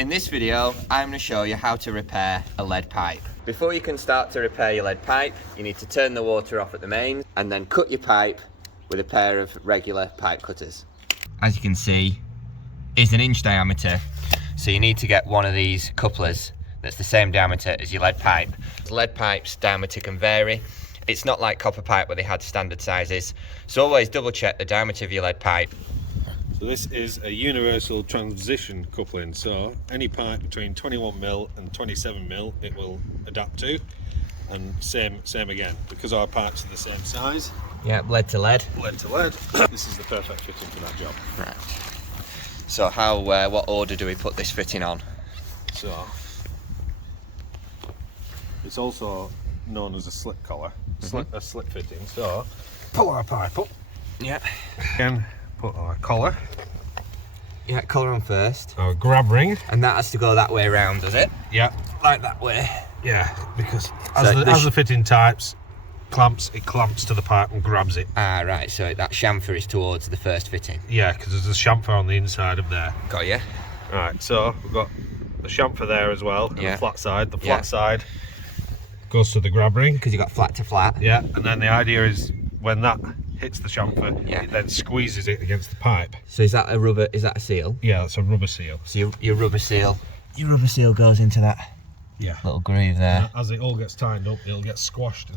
In this video, I'm going to show you how to repair a lead pipe. Before you can start to repair your lead pipe, you need to turn the water off at the mains and then cut your pipe with a pair of regular pipe cutters. As you can see, it's an inch diameter, so you need to get one of these couplers that's the same diameter as your lead pipe. Lead pipes diameter can vary. It's not like copper pipe where they had standard sizes, so always double check the diameter of your lead pipe. So this is a universal transition coupling, so any pipe between 21mm and 27mm it will adapt to, and same again, because our pipes are the same size. Yeah, lead to lead. Lead to lead. This is the perfect fitting for that job. Right. So what order do we put this fitting on? So it's also known as a slip collar, a slip fitting. So pull our pipe up. Yeah. Again, put our collar. Yeah, collar on first. Our grab ring. And that has to go that way around, does it? Yeah. Like that way. Yeah, because as the fitting types clamps, it clamps to the pipe and grabs it. Ah, right, so that chamfer is towards the first fitting. Yeah, because there's a chamfer on the inside of there. Got you. Right, so we've got the chamfer there as well, and yeah. the flat side. The flat side goes to the grab ring. Because you got flat to flat. Yeah, and then the idea is when that hits the chamfer, it then squeezes it against the pipe. So is that a seal? Yeah, that's a rubber seal. So your rubber seal goes into that little groove there. As it all gets tightened up, it'll get squashed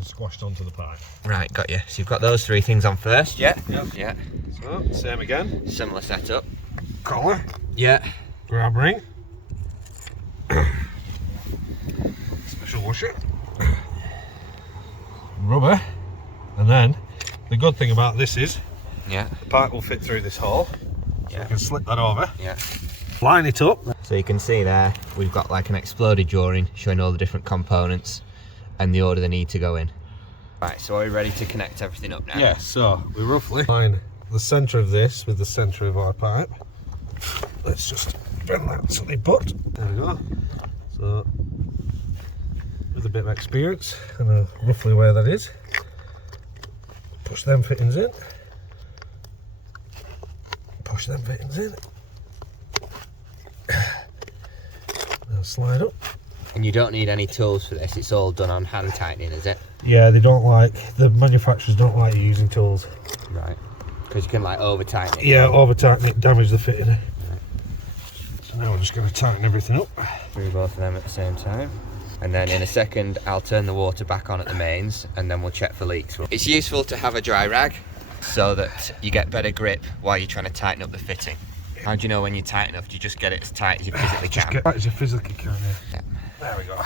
onto the pipe. Right, got you. So you've got those three things on first, yeah? Yep. Yeah. So, same again. Similar setup. Collar. Yeah. Grab ring. Special washer. Rubber. And then, the good thing about this is, the pipe will fit through this hole. So you can slip that over. Yeah. Line it up. So you can see there, we've got like an exploded drawing showing all the different components and the order they need to go in. Right, so are we ready to connect everything up now? Yeah, so we roughly line the centre of this with the centre of our pipe. Let's just bend that so they butt. There we go. So, with a bit of experience, I know roughly where that is. Push them fittings in. Push them fittings in. Now slide up. And you don't need any tools for this, it's all done on hand tightening, is it? Yeah, the manufacturers don't like you using tools. Right, because you can like over tighten it. Yeah, over tighten it, damage the fitting. Right. So now we're just going to tighten everything up. Through both of them at the same time. And then in a second, I'll turn the water back on at the mains and then we'll check for leaks. It's useful to have a dry rag so that you get better grip while you're trying to tighten up the fitting. How do you know when you're tight enough? Do you just get it as tight as you physically can? Get tight as you physically can, yeah. There we go.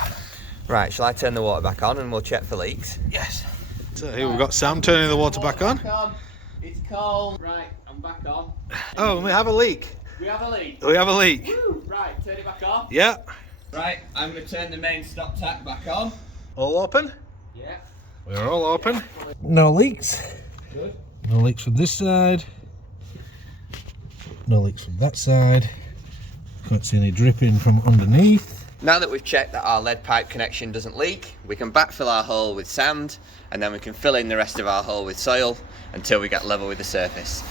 Right, shall I turn the water back on and we'll check for leaks? Yes. So here we've got Sam turning the water back on. It's cold. Right, I'm back on. Oh, we have a leak. We have a leak. We have a leak. Woo. Right, turn it back on. Yeah. Right, I'm going to turn the main stop tap back on. All open? Yeah. We're all open. No leaks. Good. No leaks from this side. No leaks from that side. Can't see any dripping from underneath. Now that we've checked that our lead pipe connection doesn't leak, we can backfill our hole with sand and then we can fill in the rest of our hole with soil until we get level with the surface.